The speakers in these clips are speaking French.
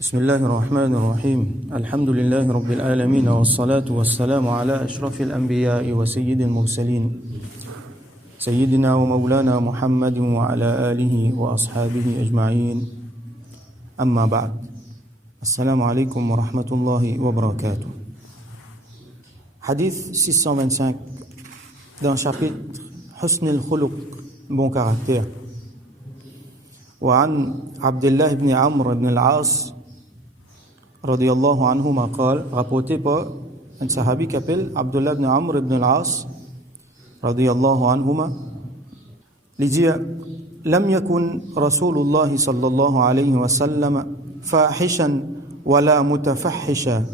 بسم الله الرحمن الرحيم الحمد لله رب العالمين والصلاة والسلام على أشرف الأنبياء وسيد المرسلين سيدنا ومولانا محمد وعلى آله وأصحابه أجمعين أما بعد السلام عليكم ورحمة الله وبركاته. Hadith 625 dans le chapitre حسن الخلق, bon caractère. وعن عبد الله بن عمرو بن العاص رضي الله عنهما قال, rapporté par un sahabi qui s'appelle Abdullah ibn Amr ibn al-As رضي الله عنهما, il dit لم يكن رسول الله صلى الله عليه وسلم فاحشا ولا متفحشا.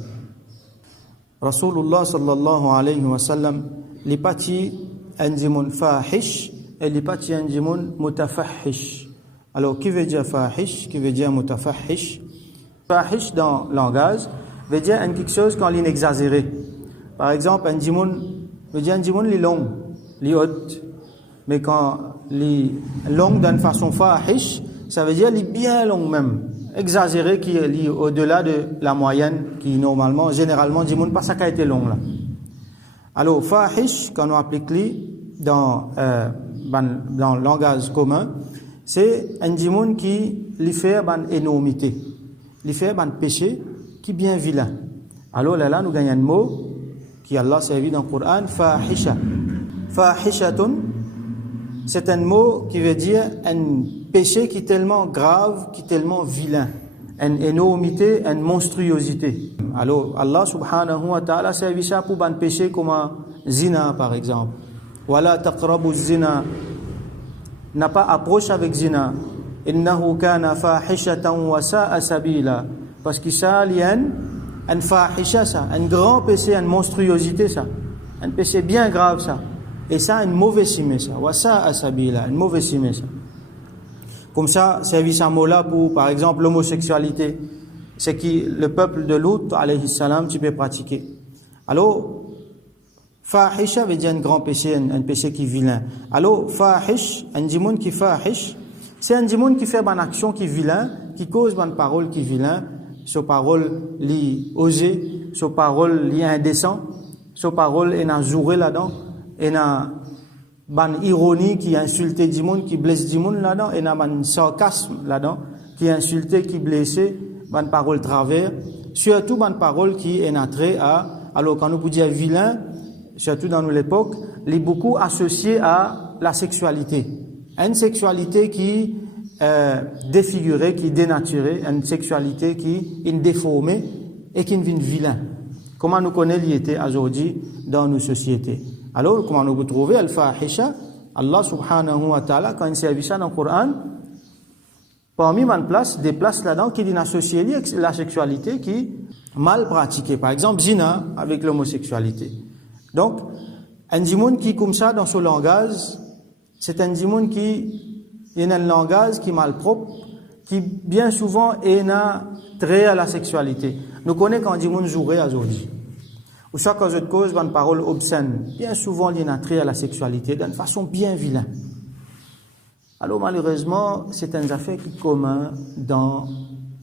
Rasulullah sallallahu alayhi wa sallam li pati anjimun fahish et li pati anjimun mutafahish. Alors, qui veut dire fahish, qui veut dire mutafahish? Fahish dans le langage veut dire quelque chose quand il est exagéré. Par exemple, anjimun veut dire anjimun li long, li haute. Mais quand li long d'une façon fahish, ça veut dire li bien long même. Exagéré qui est au-delà de la moyenne qui normalement, généralement, dit pas ça qui a été long là. Alors, fahish, quand on applique li dans le langage commun, c'est un djimoun qui lui fait une énormité, lui fait un péché qui est bien vilain. Alors là, nous gagnons un mot qui Allah servi dans le Coran, fahisha. Fahishatun, c'est un mot qui veut dire un péché qui est tellement grave, qui est tellement vilain, une énormité, une monstruosité. Alors Allah subhanahu wa ta'ala servi ça pour un péché comme un zina par exemple. Wala taqrabu zina, n'a pas approche avec zina. Innahu kana fahishatan wa sa'a sabila, parce que ça lien un fahisha, ça, un grand péché, une monstruosité, ça, un péché bien grave, ça. Et ça, une mauvaise cime, ça. Wa sa'a sabila, une mauvaise cime, ça. Comme ça, service à mot là pour, par exemple, l'homosexualité. C'est qui le peuple de Lut, alayhi salam, tu peux pratiquer. Alors, fahisha veut dire un grand péché, un péché qui est vilain. Alors, fahish, un djimoun qui fahish, c'est un djimoun qui fait une action qui est vilain, qui cause une parole qui est vilain, sa parole li osée, sa parole li indécent, sa parole est na zouré là-dedans, et na ban ironie qui insulte du monde, qui blesse du monde là-dedans, et na ban sarcasme là-dedans, qui insulte, qui blesse, ban parole travers, surtout ban parole qui est natré à, alors quand nous pouvons dire vilain, surtout dans l'époque, est beaucoup associé à la sexualité. Une sexualité qui défigurée, qui dénaturée, une sexualité qui est déformée et qui devient vilain. Comment nous connaissons l'ité aujourd'hui dans nos sociétés? Alors, comment nous trouver al-fahisha? Allah subhanahu wa ta'ala, quand il servi ça dans le Coran, parmi une place, des places là-dedans qui sont associées avec la sexualité qui est mal pratiquée. Par exemple, zina avec l'homosexualité. Donc, un djimoun qui, comme ça, dans son langage, c'est un djimoun qui a un langage qui est mal propre, qui bien souvent est trait à la sexualité. Nous connaissons quand un djimoun jouerait aujourd'hui. Ou chaque autre cause, une parole obscène. Bien souvent, il y a un trait à la sexualité d'une façon bien vilaine. Alors, malheureusement, c'est un affaire qui est commun dans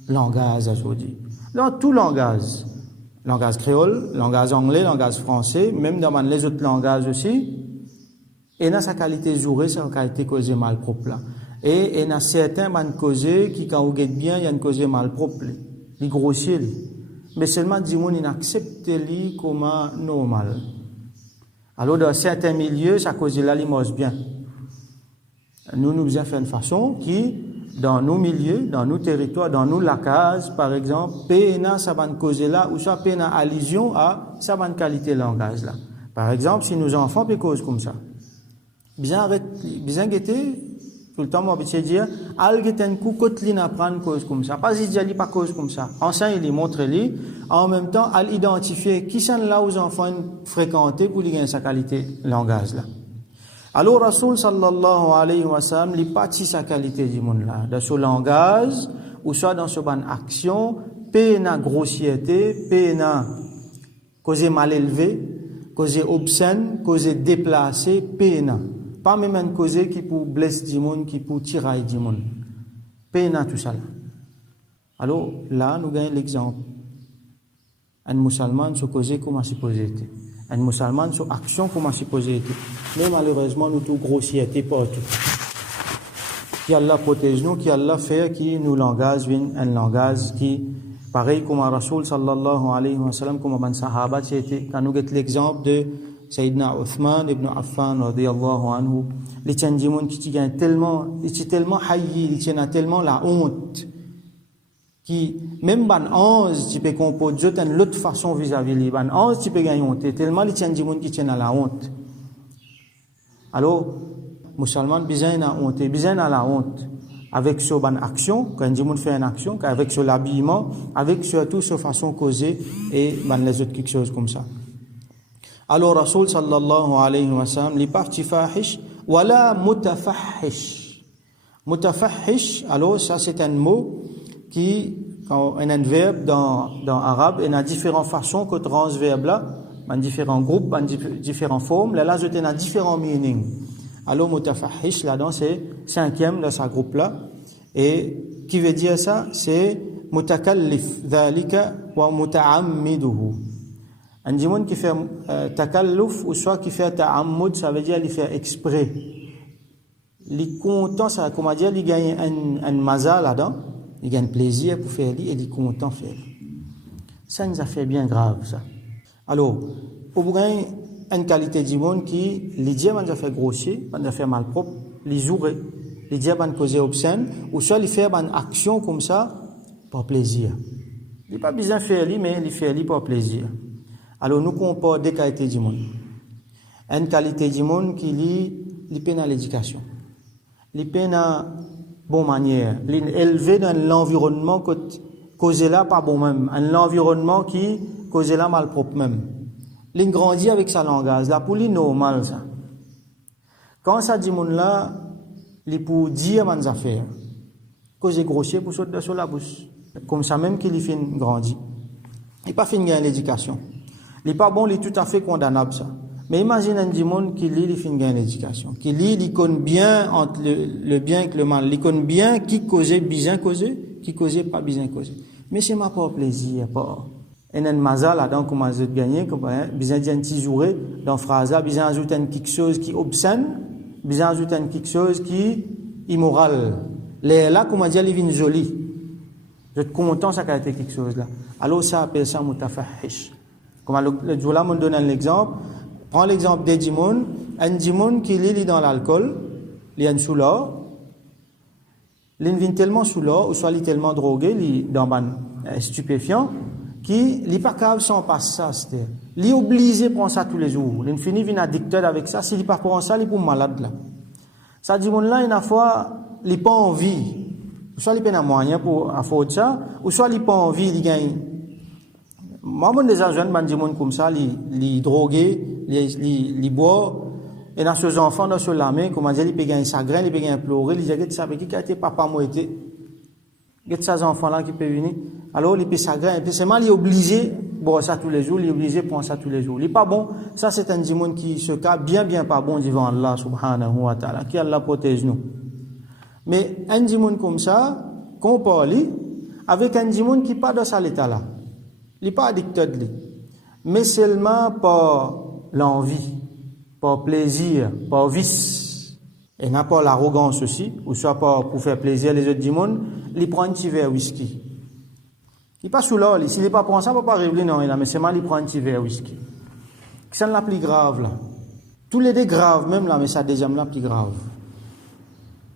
le langage aujourd'hui. Dans tout langage créole, langage anglais, langage français, même dans les autres langages aussi, et dans sa qualité jouée, sa qualité causée mal propre là. Et il y a certains causés qui, quand vous êtes bien, il y a une causée mal propre, les grossiers. Mais seulement Dimoun il accepte lui comme normal. Alors dans certains milieux, ça cause là l'image bien. Nous avons fait une façon qui, dans nos milieux, dans nos territoires, dans nos lacages, par exemple, péna ça va cause là, ou ça péna allusion à ça va qualité langage là. Par exemple, si nos enfants peuvent cause comme ça, bien guetter. Tout le temps, moi, je vais dire, algeten coup, kotlin apprendre cause comme ça. Pas idéalement pas cause comme ça. Enseigne les montre les, en même temps, à identifier qui sont là aux enfants fréquentés pour gagner sa qualité langage là. Alors, Rasoul sallallahu alayhi wa sallam, il partit sa qualité du monde là, dans son langage, ou soit dans son bonne action, péna grossièreté, péna cause mal élevé, cause obscène, cause déplacé, péna. Pas même une cause qui pour blesser du monde, qui pour tirer du monde. Péna tout ça là. Alors là, nous gagnons l'exemple. Un musulman se cause comment c'est posé. Un musulman se action comment c'est posé. Mais malheureusement, nous tout grossièreté partout. Qui Allah protège nous, qui Allah fait, qui nous langage, un langage qui, pareil comme Rasoul sallallahu alayhi wa sallam, comme un sahaba, c'était, quand nous avons l'exemple de Sayyidina Uthman ibn Affan, radiyallahu anhu, les tchandimoun qui tiennent tellement, ils sont tellement haïs, ils tiennent tellement la honte, qui, même ban 11, tu peux composer d'une autre façon vis-à-vis les ban 11, tu peux gagner honte, tellement les tchandimoun qui tiennent à la honte. Alors, musulman, besoin de honte, besoin de la honte. Avec ce ban action, quand on fait une action, avec ce l'habillement, avec surtout ce façon causée et ban les autres quelque chose comme ça. Alors, Rasoul sallallahu alayhi wa sallam, les parties fahish, wala mutafahish. Mutafahish, alors ça c'est un mot qui, quand on a un verbe dans arabe, il y a différentes façons que transverbe là, dans différents groupes, dans différentes formes, là, je a différents meanings. Alors, mutafahish, là-dedans, c'est cinquième de ce groupe-là. Et qui veut dire ça? C'est mutakallif, dhalika wa muta'ammiduhu. Un djimoun qui fait takalluf, ou soit qui fait ta'ammud, ça veut dire qu'il fait exprès. Il content, ça, comment dire, il gagne un maza là-dedans, il gagne plaisir pour faire lui, et il est content de faire. Ça nous a fait bien grave, ça. Alors, pour vous gagner une qualité du monde qui, les dieux ont fait grossier, ont fait malpropre, les jouer, les dieux ont causé obscène, ou soit les faire une action comme ça, par plaisir. Il n'est pas besoin de faire lui, mais il fait lui par plaisir. Alors, nous comportons des qualités du monde. Une qualité du monde qui lit peine à l'éducation. Les peine à bonne manière. Élevé dans l'environnement que causé là pas bon même. Un environnement qui causé là malpropre même. Il grandit avec sa langage. Là, pour lui, normal, ça. Quand ça dit monde là, il pour dire mes affaires. Causer grossier pour sauter sur la bouche. Comme ça même qu'il fait grandir. Il n'est pas fin gagner l'éducation. Il n'est pas bon, il est tout à fait condamnable, ça. Mais imagine un monde qui lit, il fait gagner l'éducation. Qui lit, il connaît bien entre le bien et le mal. Il connaît bien qui causait bien causé, qui causait pas bien causé. Mais c'est ma pas plaisir, pas. Et un mazal là-dedans, comment je gagner, besoin d'un petit jouré, dans phrase là, besoin d'ajouter quelque chose qui obscène, besoin d'ajouter quelque chose qui immoral. Là, comment dire, il vient joli. Je suis content, ça a été quelque chose là. Alors, ça appelle ça mutafahish. Comme le jour là, on donne un exemple. Prends l'exemple des djimoun. Un djimoun qui lit dans l'alcool, il y a un sous l'or. Il vient tellement sous l'or, ou soit il est tellement drogué, il dans un stupéfiant, qui n'est pas capable sans passer ça. Il est obligé de prendre ça tous les jours. Il finit vient addicteur avec ça. S'il n'est pas prend ça, il est pour malade là. Ça djimoun là, une fois, il n'a pas envie. Soit il n'a pas moyen pour affronter ça, ou soit il n'a pas envie, il gagne. Moi, mon déjà jeune, des gens comme ça, les drogués, les bois, et dans ces enfants, dans ce lamé, comment dire, ils peuvent gagner sa graine, ils peuvent gagner pleurer, ils disent, ça, qui a été papa, moi, été. Il y a ces enfants-là qui peuvent venir. Alors, ils peuvent sa graine, et puis c'est mal, il est obligé de boire ça tous les jours, il est obligé de prendre ça tous les jours. Il n'est pas bon. Ça, c'est un démon qui se cas bien pas bon devant Allah, subhanahu wa ta'ala, qui Allah protège nous. Mais un démon comme ça, qu'on parle, avec un démon qui n'est pas dans cet état-là. Il n'est pas addicteur de lui. Mais seulement par l'envie, par plaisir, par vice. Et n'a pas l'arrogance aussi, ou soit pour faire plaisir les autres du monde, il prend un petit verre whisky. Il n'est pas sous l'eau, s'il n'est pas prend ça, il ne va pas révéler, non, mais c'est mal, il prend un petit verre whisky. C'est la plus grave, là. Tous les deux graves, même là, mais ça déjà la plus grave.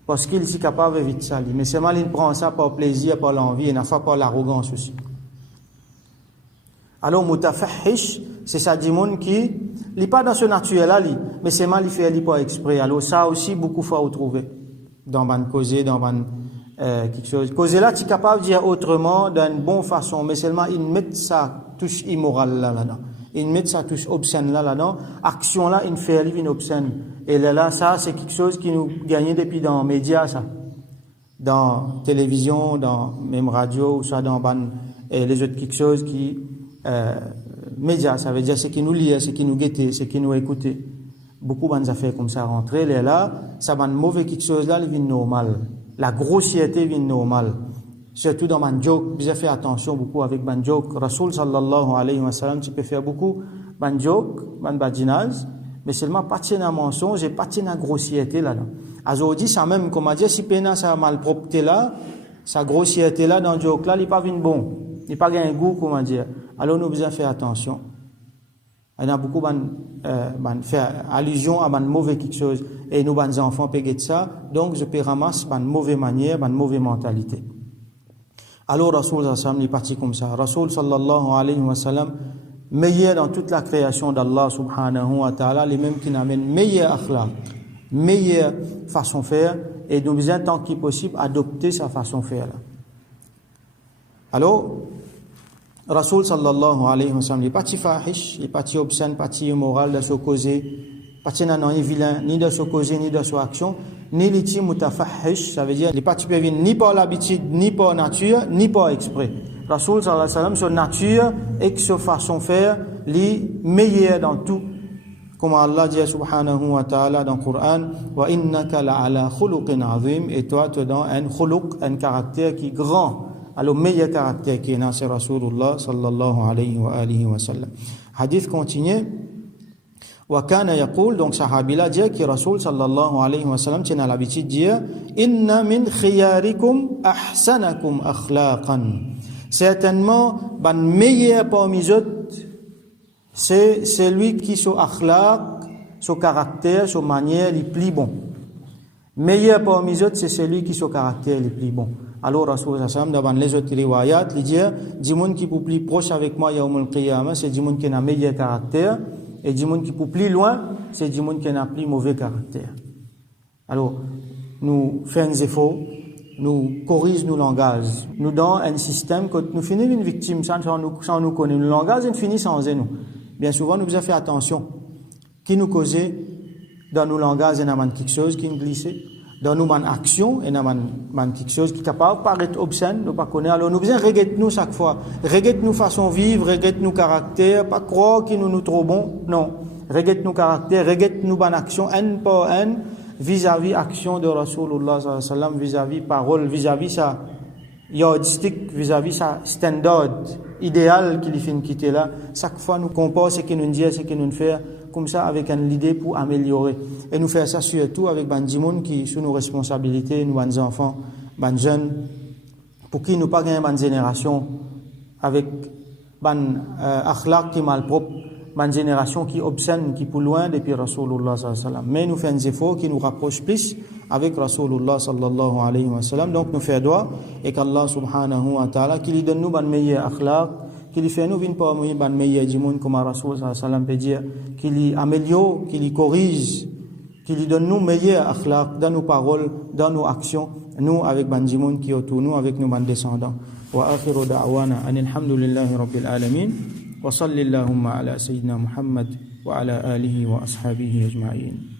Parce qu'il est capable de vite ça, mais c'est mal, il prend ça par plaisir, par l'envie, et n'a pas par l'arrogance aussi. Alors, mutafahish, c'est ça du monde qui n'est pas dans ce naturel-là, mais c'est mal, il fait il pas exprès. Alors, ça aussi, beaucoup de fois, vous trouvez. Dans ban causé, dans ban quelque chose. Causé là, tu es capable de dire autrement, d'une bonne façon, mais seulement, ils mettent ça touche immorale là-dedans. Ils mettent ça touche obscène là-dedans. Action là, ils font une obscène. Et là, ça, c'est quelque chose qui nous gagne depuis dans les médias, ça. Dans télévision, dans même radio, ou soit dans ban, les autres quelque chose qui, médias, ça veut dire ce qui nous lit, ce qui nous guette, ce qui nous écoute. Beaucoup de affaires comme ça rentrer, là, ça va mauvais quelque chose là, il vient normal. La grossièreté vient normal. surtout dans man joke, bien fait attention beaucoup avec man joke. Rasoul sallallahu alayhi wa sallam, tu peux faire beaucoup man joke, man badinage, mais seulement pas de mensonge et pas de grossièreté là-dedans. Aujourd'hui, ça même, comme on dit, si pena sa malpropreté là, sa grossièreté là dans le joke là, il n'est pas venu bon, il n'est pas un goût, comment dire. Alors nous devons faire attention. Il y a beaucoup de faire allusion à une mauvaise quelque chose et nous, les enfants, peuvent de ça, donc je peux ramasser une mauvaise manière, une mauvaise mentalité. Alors Rasoul sallallahu alayhi wa sallam est parti comme ça. Rasoul sallallahu alayhi wa sallam, meilleur dans toute la création d'Allah subhanahu wa ta'ala, les mêmes qui n'amènent meilleur akhlaq, meilleure façon de faire, et nous devons tant qu'il possible adopter sa façon de faire. Alors, Rasoul sallallahu alayhi wa sallam, il n'est pas fahish, il n'est pas obscène, pas immoral de se causer, pas ni vilain, ni de se causer, ni de son action, ni l'iti mutafahish, ça veut dire, il n'est pas ni par l'habitude, ni par nature, ni par exprès. Rasoul sallallahu alayhi wa sallam, son nature et sa façon de faire, les meilleurs dans tout. Comme Allah dit subhanahu wa ta'ala dans le Coran, wa innaka la'ala khuluqin azim, et toi tu es dans un khuluq, un caractère qui est grand. Alors meilleur caractère qui est dans c'est Rasulullah sallallahu alayhi wa alihi wa sallam. Hadith continue. Wa kana yaqul, donc sahabi là dit que Rasul sallallahu alayhi wa sallam tient l'habitude de dire inna min khiyarikum ahsanakum akhlaqan. Certainement, ban meilleur parmi eux, c'est celui qui son akhlaq, son caractère, son manière les plus bon. Meilleur parmi eux, c'est celui qui son caractère les plus bon. Alors Rasul sallam dans les autres riwayat, il dit du monde qui peut plus proche avec moi yaoumul qiyamah, c'est du monde qui a un meilleur caractère, et du monde qui peut plus loin, c'est du monde qui a un plus mauvais caractère. Alors nous faisons des efforts, nous corrigeons nos langages, nous donnons un système que nous finissons une victime sans nous connaître. Le langage est fini sans nous. Bien souvent, nous devons faire attention. Qui nous cause dans nos langages, il y a quelque chose qui nous glisse. Dans nos actions, il y a quelque chose qui est capable de paraître obscène, nous ne pas connaître. Alors nous devons regretter nous chaque fois. Regretter nos façons de vivre, regretter nos caractères, pas croire qu'ils nous trop bons. Non. Regretter nos caractères, regretter nos bonnes actions, un par un, vis-à-vis action de Rasulullah sallallahu alayhi wa sallam, vis-à-vis parole, vis-à-vis sa yardistique, vis-à-vis sa standard idéal qu'il fait quitter là. Chaque fois nous composons ce qu'il nous dit, ce qu'il nous fait, comme ça avec une idée pour améliorer. Et nous faire ça surtout avec des gens qui sont nos responsabilités, nous les enfants, les jeunes, pour qui nous pas gagner une génération avec une akhlaq qui est mal propre, une génération qui est obscène, qui est plus loin depuis Rasulullah sallallahu alayhi wa sallam. Mais nous faisons des efforts qui nous rapprochent plus avec Rasulullah sallallahu alayhi wa sallam. Donc nous faisons droit et qu'Allah subhanahu wa ta'ala qui lui donne nous une meilleure akhlaq, qui lui fait nous une parmi une meilleure du monde comme Rasul sallallahu alayhi wa sallam peut dire, qui lui améliore, qui lui corrige, qui lui donne nous meilleure akhlaq dans nos paroles, dans nos actions, nous avec ban du monde qui est autour nous, avec nos descendants. Wa akhiru da'wana anil hamdulillahi rabbil alamin. وصل اللهم على سيدنا محمد وعلى آله وأصحابه أجمعين.